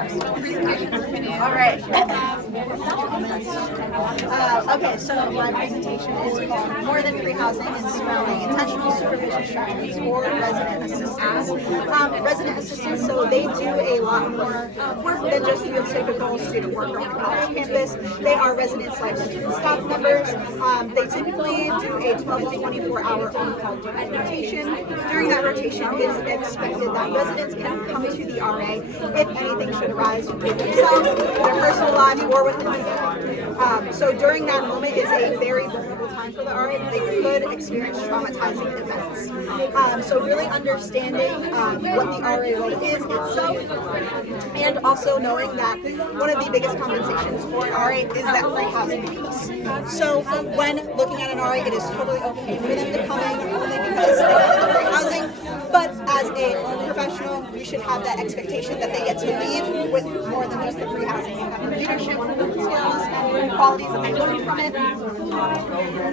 All right. Okay, so my presentation is called More Than Free Housing and Surrounding Intentional Supervision Strategies for Resident Assistants. Resident assistants, so they do a lot more work than just your typical student worker on a college campus. They are resident staff members. They typically do a 12 to 24-hour on-call rotation. During that rotation, it is expected that residents can come to the RA if anything should arise with themselves, their personal lives, or with them. So during that moment is a very vulnerable time for the RA. They could experience traumatizing events. So really understanding what the RA role is itself, and also knowing that one of the biggest compensations for an RA is that free housing piece. So when looking at an RA, it is totally okay for them to come in only because they have the free housing, but as a professional, you should have that expectation that they get to leave with more than just the free housing. You have the leadership skills and qualities that they learn from it.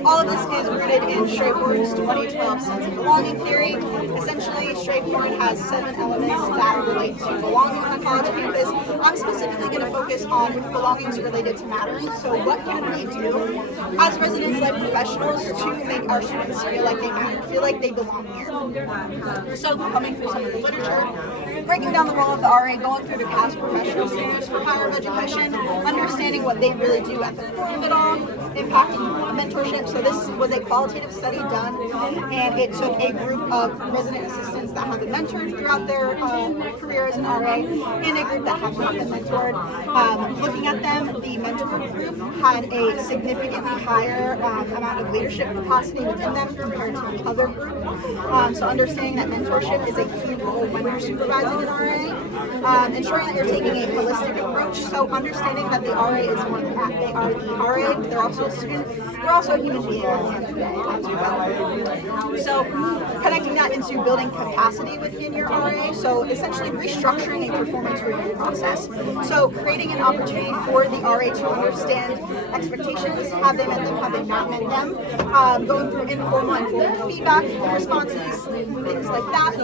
All of this is rooted in Straightforward's 2012 sense of belonging theory. Essentially, Straightforward has 7 elements that relate to belonging on a college campus. I'm specifically going to focus on belongings related to mattering. So what can we do as residents like professionals to make our students feel like they matter, feel like they belong here? So coming through some of the literature, breaking down the role of the RA, going through the past professional standards for higher education, understanding what they really do at the core of it all, impacting mentorship. So this was a qualitative study done, and it took a group of resident assistants that have been mentored throughout their career as an RA and a group that have not been mentored. Looking at them, the mentored group had a significantly higher amount of leadership capacity within them compared to the other group. So understanding that mentorship is a key role when you're supervising an RA, ensuring that you're taking a holistic approach. So understanding that the RA is more than that. They are the RA, they're also a student, they're also a human being as well. So connecting that into building capacity within your RA, so essentially restructuring a performance review process. So creating an opportunity for the RA to understand expectations, have they met them, have they not met them, going through informal and formal feedback responses, things like that.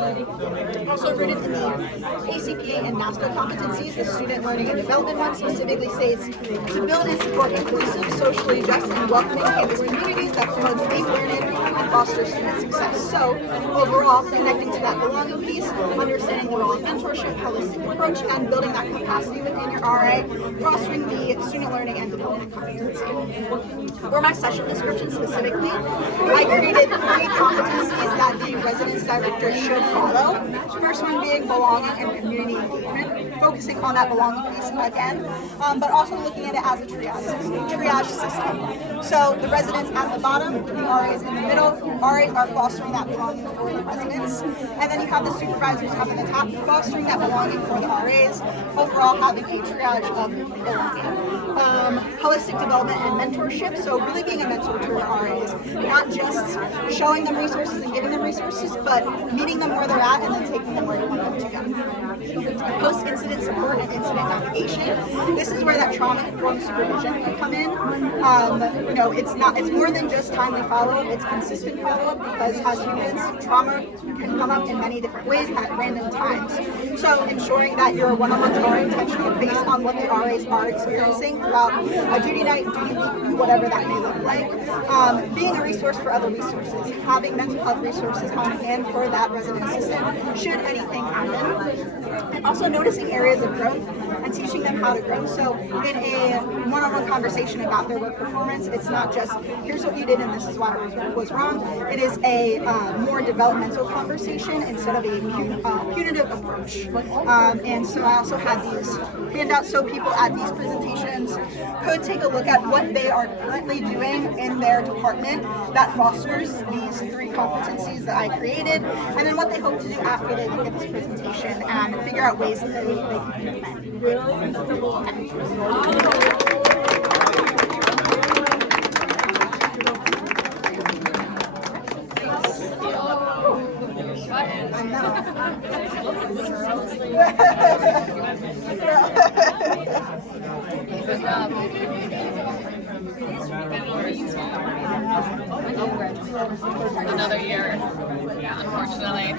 Also rooted in the ACPA and NASPA competencies, the student learning and development one specifically states to build and support inclusive, socially just, and welcoming campus communities that promote deep learning and foster student success. So overall, connecting to that belonging piece, understanding the role of mentorship, holistic approach, and building that capacity within your RA, fostering the student learning and development competency. For my session description specifically, I created 3 competencies that the residence director should follow. First one being belonging and community engagement, focusing on that belonging piece again, but also looking at it as a triage system. So the residents at the bottom, the RAs in the middle, RAs are fostering that belonging for the residents, and then you have the supervisors up at the top fostering that belonging for the RAs, overall having a triage of belonging. Holistic development and mentorship, so really being a mentor to your RAs, not just showing them resources and giving them resources, but meeting them where they're at and then taking them where you want them to go. Post-incident support and incident navigation. This is where that trauma-informed supervision can come in. It's more than just timely follow-up, it's consistent follow-up, because as humans, trauma can come up in many different ways at random times. So ensuring that your one-on-ones are intentional based on what the RAs are experiencing throughout a duty night, duty week, whatever that may look like. Being a resource for other resources, having mental health resources on hand for that resident assistant should anything happen. And also noticing areas of growth and teaching them how to grow. So in a one-on-one conversation about their work performance, it's not just, here's what you did and this is why it was wrong. It is a more developmental conversation instead of a punitive approach. And so I also had these handouts so people at these presentations could take a look at what they are currently doing in their department that fosters these 3 competencies that I created, and then what they hope to do after they look at this presentation and figure out ways that they can implement. Another year, yeah, unfortunately.